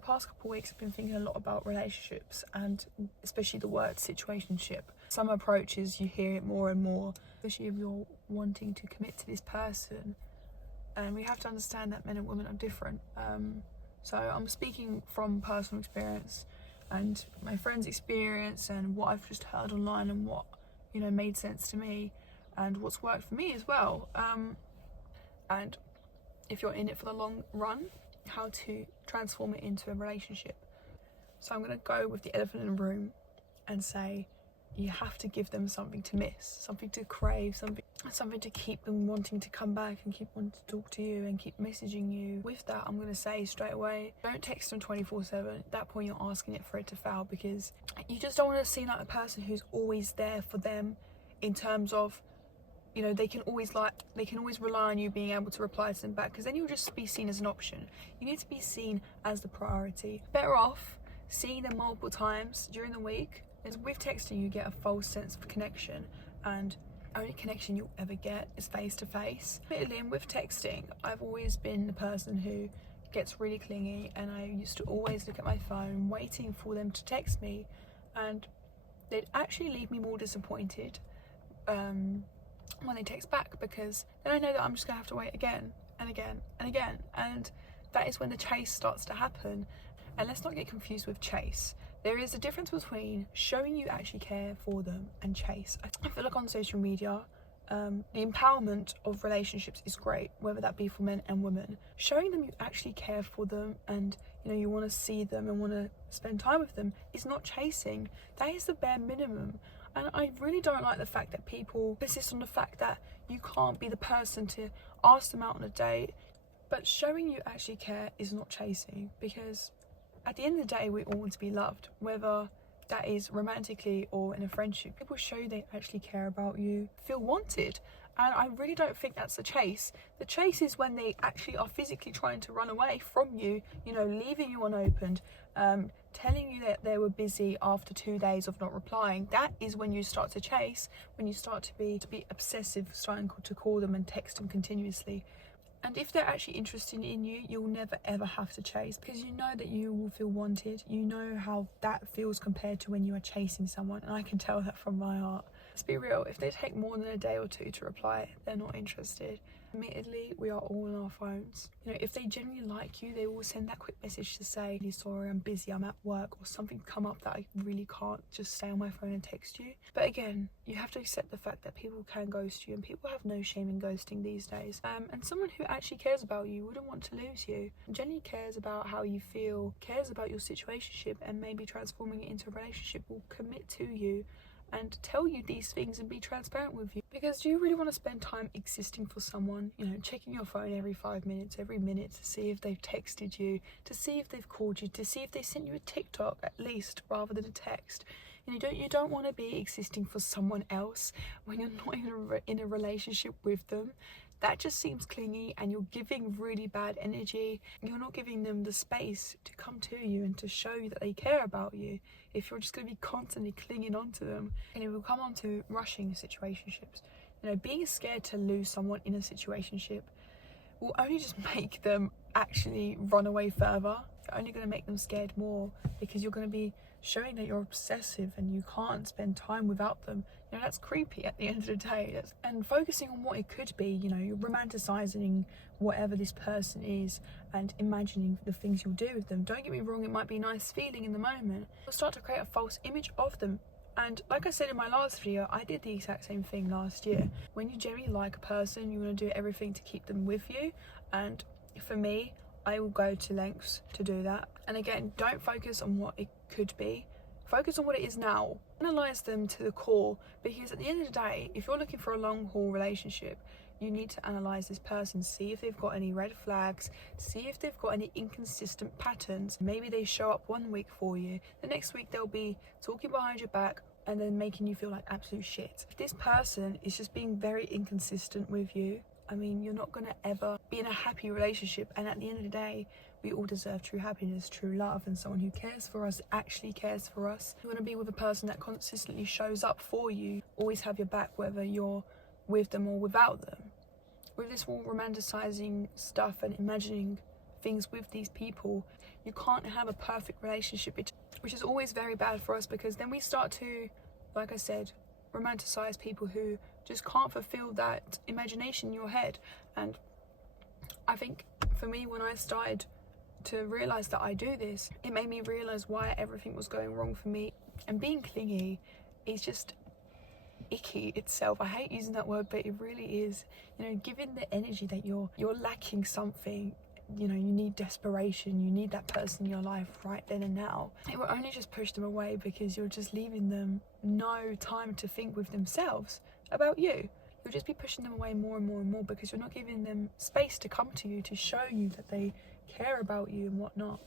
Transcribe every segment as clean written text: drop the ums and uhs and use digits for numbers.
The past couple of weeks I've been thinking a lot about relationships, and especially the word situationship. Some approaches you hear it more and more, especially if you're wanting to commit to this person, and we have to understand that men and women are different. So I'm speaking from personal experience and my friend's experience and what I've just heard online and what, you know, made sense to me and what's worked for me as well. And if you're in it for the long run, how to transform it into a relationship. So I'm going to go with the elephant in the room and say you have to give them something to miss, something to crave, something to keep them wanting to come back and keep wanting to talk to you and keep messaging you. With that, I'm going to say straight away, don't text them 24/7. At that point, you're asking it for it to fail, because you just don't want to seem like a person who's always there for them, in terms of, you know, they can always rely on you being able to reply to them back, because then you'll just be seen as an option. You need to be seen as the priority. Better off seeing them multiple times during the week, is with texting you get a false sense of connection, and only connection you'll ever get is face to face. Admittedly, with texting, I've always been the person who gets really clingy, and I used to always look at my phone waiting for them to text me, and they'd actually leave me more disappointed when they text back, because then I know that I'm just gonna have to wait again and again and again, and that is when the chase starts to happen. And let's not get confused with chase. There is a difference between showing you actually care for them and chase. I feel like on social media, the empowerment of relationships is great, whether that be for men and women. Showing them you actually care for them and, you know, you want to see them and want to spend time with them is not chasing. That is the bare minimum. And I really don't like the fact that people persist on the fact that you can't be the person to ask them out on a date. But showing you actually care is not chasing, because at the end of the day, we all want to be loved, whether that is romantically or in a friendship. People show they actually care about you, feel wanted. And I really don't think that's the chase. The chase is when they actually are physically trying to run away from you, you know, leaving you unopened, telling you that they were busy after 2 days of not replying. That is when you start to chase, when you start to be obsessive, starting to call them and text them continuously. And if they're actually interested in you, you'll never ever have to chase, because you know that you will feel wanted. You know how that feels compared to when you are chasing someone, and I can tell that from my heart. Let's be real, if they take more than a day or two to reply, they're not interested. Admittedly, we are all on our phones. You know, if they genuinely like you, they will send that quick message to say, "Really sorry, I'm busy, I'm at work," or something come up that I really can't just stay on my phone and text you. But again, you have to accept the fact that people can ghost you, and people have no shame in ghosting these days. And someone who actually cares about you wouldn't want to lose you. Genuinely cares about how you feel, cares about your situationship, and maybe transforming it into a relationship, will commit to you and tell you these things and be transparent with you. Because do you really want to spend time existing for someone, you know, checking your phone every 5 minutes, every minute, to see if they've texted you, to see if they've called you, to see if they sent you a TikTok at least, rather than a text? You don't want to be existing for someone else when you're not in a relationship with them. That just seems clingy, and you're giving really bad energy. You're not giving them the space to come to you and to show you that they care about you, if you're just going to be constantly clinging on to them. And it will come on to rushing situationships. You know, being scared to lose someone in a situationship will only just make them actually run away further. You're only going to make them scared more, because you're going to be showing that you're obsessive and you can't spend time without them. You know, that's creepy at the end of the day. And focusing on what it could be, you know, you're romanticizing whatever this person is and imagining the things you'll do with them. Don't get me wrong, it might be a nice feeling in the moment. You'll start to create a false image of them. And like I said in my last video, I did the exact same thing last year. When you genuinely like a person, you want to do everything to keep them with you. And for me, I will go to lengths to do that. And again, don't focus on what it could be. Focus on what it is now. Analyze them to the core, because at the end of the day, if you're looking for a long haul relationship, you need to analyze this person, see if they've got any red flags, see if they've got any inconsistent patterns. Maybe they show up 1 week for you, the next week they'll be talking behind your back and then making you feel like absolute shit. If this person is just being very inconsistent with you, I mean, you're not going to ever be in a happy relationship. And at the end of the day, we all deserve true happiness, true love, and someone who cares for us, actually cares for us. You want to be with a person that consistently shows up for you, always have your back, whether you're with them or without them. With this whole romanticizing stuff and imagining things with these people, you can't have a perfect relationship, which is always very bad for us, because then we start to, like I said, romanticize people who just can't fulfill that imagination in your head. And I think for me, when I started to realize that I do this, it made me realize why everything was going wrong for me. And being clingy is just icky itself. I hate using that word, but it really is. You know, given the energy that you're lacking something, you know, you need desperation, you need that person in your life right then and now, it will only just push them away, because you're just leaving them no time to think with themselves about you. You'll just be pushing them away more and more and more, because you're not giving them space to come to you, to show you that they care about you and whatnot.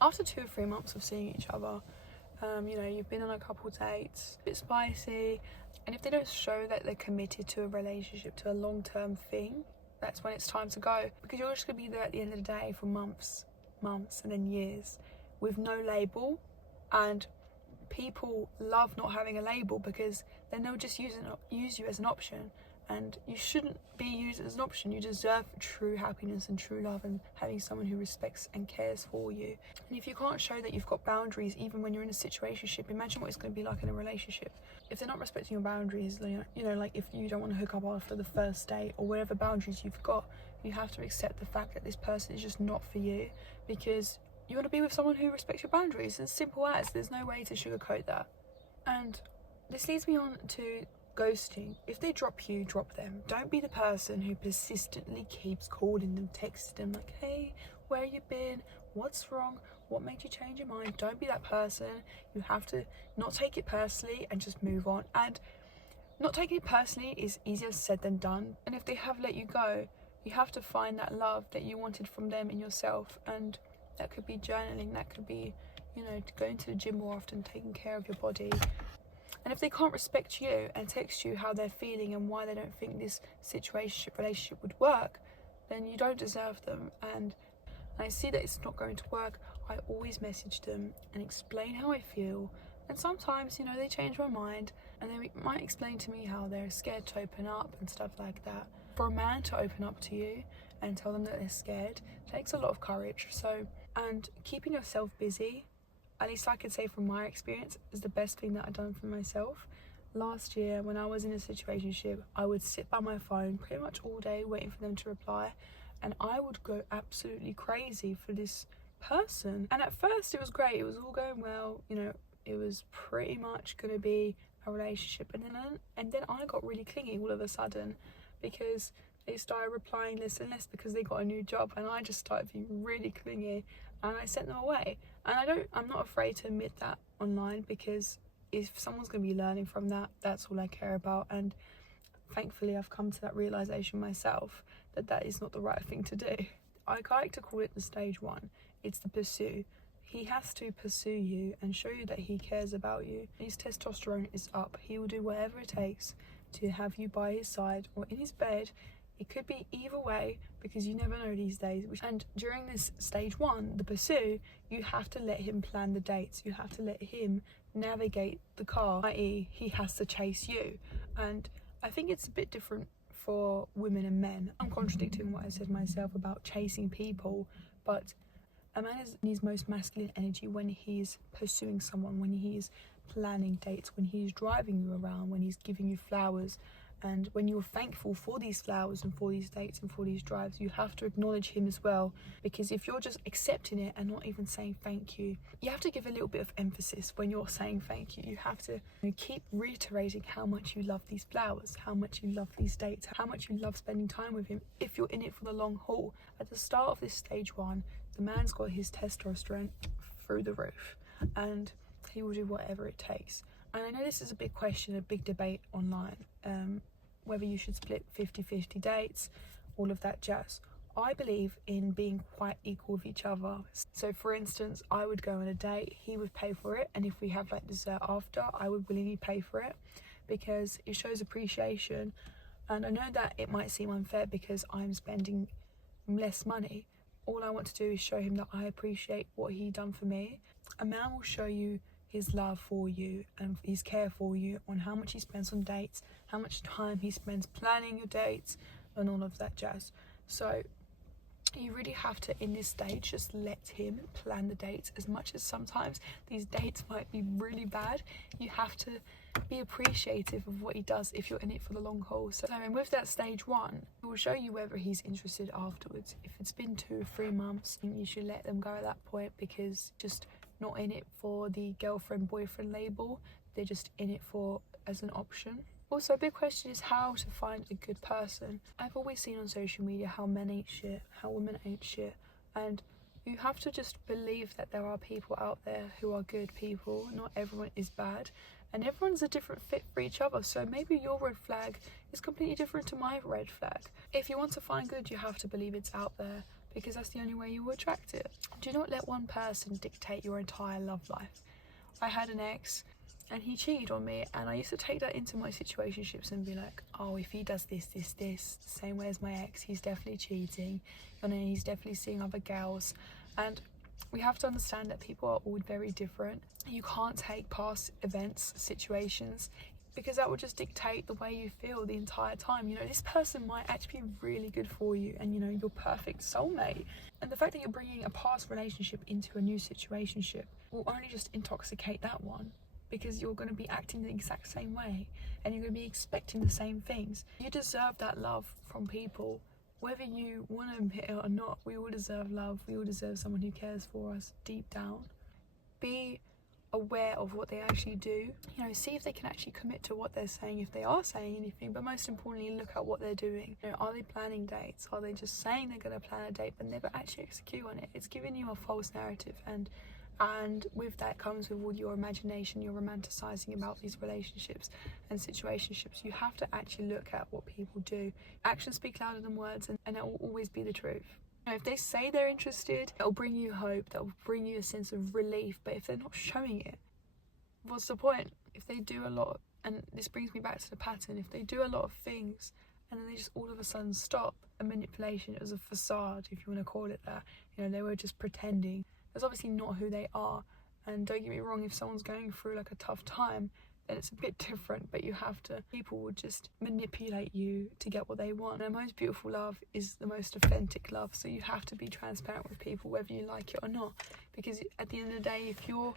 After 2 or 3 months of seeing each other, you know, you've been on a couple dates, a bit spicy, and if they don't show that they're committed to a relationship, to a long-term thing, that's when it's time to go, because you're just going to be there at the end of the day for months and then years with no label. And people love not having a label, because then they'll just use you as an option, and you shouldn't be used as an option. You deserve true happiness and true love, and having someone who respects and cares for you. And if you can't show that you've got boundaries even when you're in a situationship, imagine what it's going to be like in a relationship. If they're not respecting your boundaries, you know, like if you don't want to hook up after the first date, or whatever boundaries you've got, you have to accept the fact that this person is just not for you, because you want to be with someone who respects your boundaries. As simple as. There's no way to sugarcoat that. And this leads me on to ghosting. If they drop you, drop them. Don't be the person who persistently keeps calling them, texting them like, hey, where you been? What's wrong? What made you change your mind? Don't be that person. You have to not take it personally and just move on. And not taking it personally is easier said than done. And if they have let you go, you have to find that love that you wanted from them in yourself. And that could be journaling, that could be, you know, going to the gym more often, taking care of your body. And if they can't respect you and text you how they're feeling and why they don't think this relationship would work, then you don't deserve them. And I see that it's not going to work, I always message them and explain how I feel. And sometimes, you know, they change my mind, and they might explain to me how they're scared to open up and stuff like that. For a man to open up to you and tell them that they're scared takes a lot of courage. So, and keeping yourself busy, at least I can say from my experience, is the best thing that I've done for myself. Last year, when I was in a situationship, I would sit by my phone pretty much all day waiting for them to reply, and I would go absolutely crazy for this person. And at first it was great, it was all going well, you know, it was pretty much going to be a relationship, and then I got really clingy all of a sudden, because they started replying less and less because they got a new job, and I just started being really clingy, and I sent them away. And I'm not afraid to admit that online, because if someone's going to be learning from that, that's all I care about. And thankfully I've come to that realization myself, that that is not the right thing to do. I like to call it the stage 1. It's the pursue. He has to pursue you and show you that he cares about you. His testosterone is up. He will do whatever it takes to have you by his side or in his bed. It could be either way, because you never know these days. And during this stage 1, the pursue, you have to let him plan the dates. You have to let him navigate the car, i.e. he has to chase you. And I think it's a bit different for women and men. I'm contradicting what I said myself about chasing people, but a man is in his most masculine energy when he's pursuing someone, when he's planning dates, when he's driving you around, when he's giving you flowers. And when you're thankful for these flowers and for these dates and for these drives, you have to acknowledge him as well. Because if you're just accepting it and not even saying thank you, you have to give a little bit of emphasis when you're saying thank you. You have to keep reiterating how much you love these flowers, how much you love these dates, how much you love spending time with him if you're in it for the long haul. At the start of this stage 1, the man's got his testosterone through the roof, and he will do whatever it takes. And I know this is a big question, a big debate online, whether you should split 50-50 dates, all of that jazz. I believe in being quite equal with each other. So for instance, I would go on a date, he would pay for it, and if we have like dessert after, I would willingly pay for it, because it shows appreciation. And I know that it might seem unfair because I'm spending less money. All I want to do is show him that I appreciate what he done for me. A man will show you his love for you and his care for you on how much he spends on dates, how much time he spends planning your dates, and all of that jazz. So You really have to, in this stage, just let him plan the dates. As much as sometimes these dates might be really bad, you have to be appreciative of what he does if you're in it for the long haul. So I mean, with that stage 1, it will show you whether he's interested afterwards. If it's been 2 or 3 months, you should let them go at that point, because just not in it for the girlfriend boyfriend label, they're just in it for as an option. Also, a big question is how to find a good person. I've always seen on social media how men ain't shit, how women ain't shit, and you have to just believe that there are people out there who are good people. Not everyone is bad, and everyone's a different fit for each other. So maybe your red flag is completely different to my red flag. If you want to find good, you have to believe it's out there, because that's the only way you will attract it. Do not let one person dictate your entire love life. I had an ex, and he cheated on me, and I used to take that into my situationships and be like, oh, if he does this, same way as my ex, he's definitely cheating, and then he's definitely seeing other girls. And we have to understand that people are all very different. You can't take past events, situations, because that will just dictate the way you feel the entire time. You know, this person might actually be really good for you, and you know, your perfect soulmate. And the fact that you're bringing a past relationship into a new situationship will only just intoxicate that one, because you're going to be acting the exact same way, and you're going to be expecting the same things. You deserve that love from people. Whether you want to admit it or not, we all deserve love. We all deserve someone who cares for us deep down. Be aware of what they actually do. You know, see if they can actually commit to what they're saying, if they are saying anything, but most importantly, look at what they're doing. You know, are they planning dates? Are they just saying they're going to plan a date but never actually execute on it? It's giving you a false narrative, and with that comes with all your imagination. You're romanticizing about these relationships and situationships. You have to actually look at what people do. Actions speak louder than words, and it will always be the truth. You know, if they say they're interested, it'll bring you hope, that'll bring you a sense of relief. But if they're not showing it, what's the point? If they do a lot, and this brings me back to the pattern, if they do a lot of things and then they just all of a sudden stop, a manipulation, it was a facade, if you want to call it that. You know, they were just pretending. That's obviously not who they are. And don't get me wrong, if someone's going through like a tough time, then it's a bit different, but you have to, people will just manipulate you to get what they want. And the most beautiful love is the most authentic love, so you have to be transparent with people whether you like it or not, because at the end of the day, if you're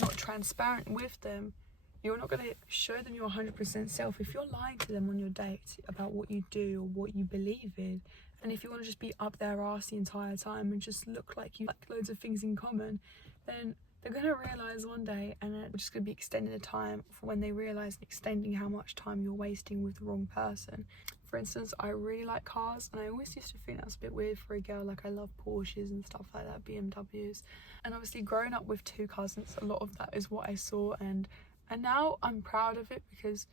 not transparent with them, you're not going to show them your 100% self. If you're lying to them on your date about what you do or what you believe in, and if you want to just be up their arse the entire time and just look like you like loads of things in common, then they're going to realise one day, and we're just going to be extending the time for when they realise, and extending how much time you're wasting with the wrong person. For instance, I really like cars, and I always used to think that was a bit weird for a girl. Like, I love Porsches and stuff like that, BMWs. And obviously growing up with 2 cousins, a lot of that is what I saw, and now I'm proud of it, because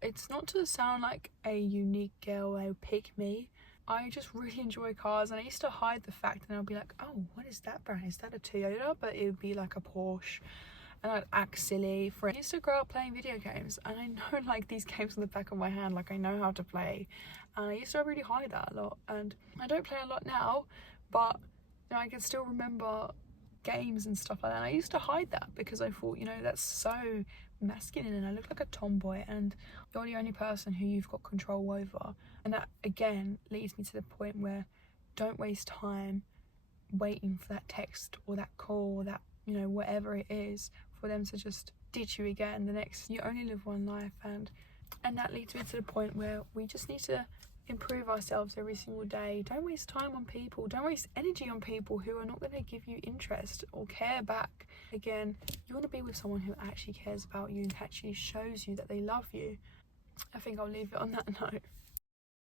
it's not to sound like a unique girl, a pick me. I just really enjoy cars, and I used to hide the fact, and I'd be like, oh, what is that brand? Is that a Toyota? But it would be like a Porsche, and I'd act silly. I used to grow up playing video games, and I know like these games on the back of my hand, like I know how to play, and I used to really hide that a lot. And I don't play a lot now, but you know, I can still remember games and stuff like that. And I used to hide that because I thought, you know, that's so masculine, and I look like a tomboy, and you're the only person who you've got control over. And that again leads me to the point where don't waste time waiting for that text or that call or that, you know, whatever it is, for them to just ditch you again. The next, you only live one life, and that leads me to the point where we just need to improve ourselves every single day. Don't waste time on people. Don't waste energy on people who are not going to give you interest or care back. Again, you want to be with someone who actually cares about you and actually shows you that they love you. I think I'll leave it on that note.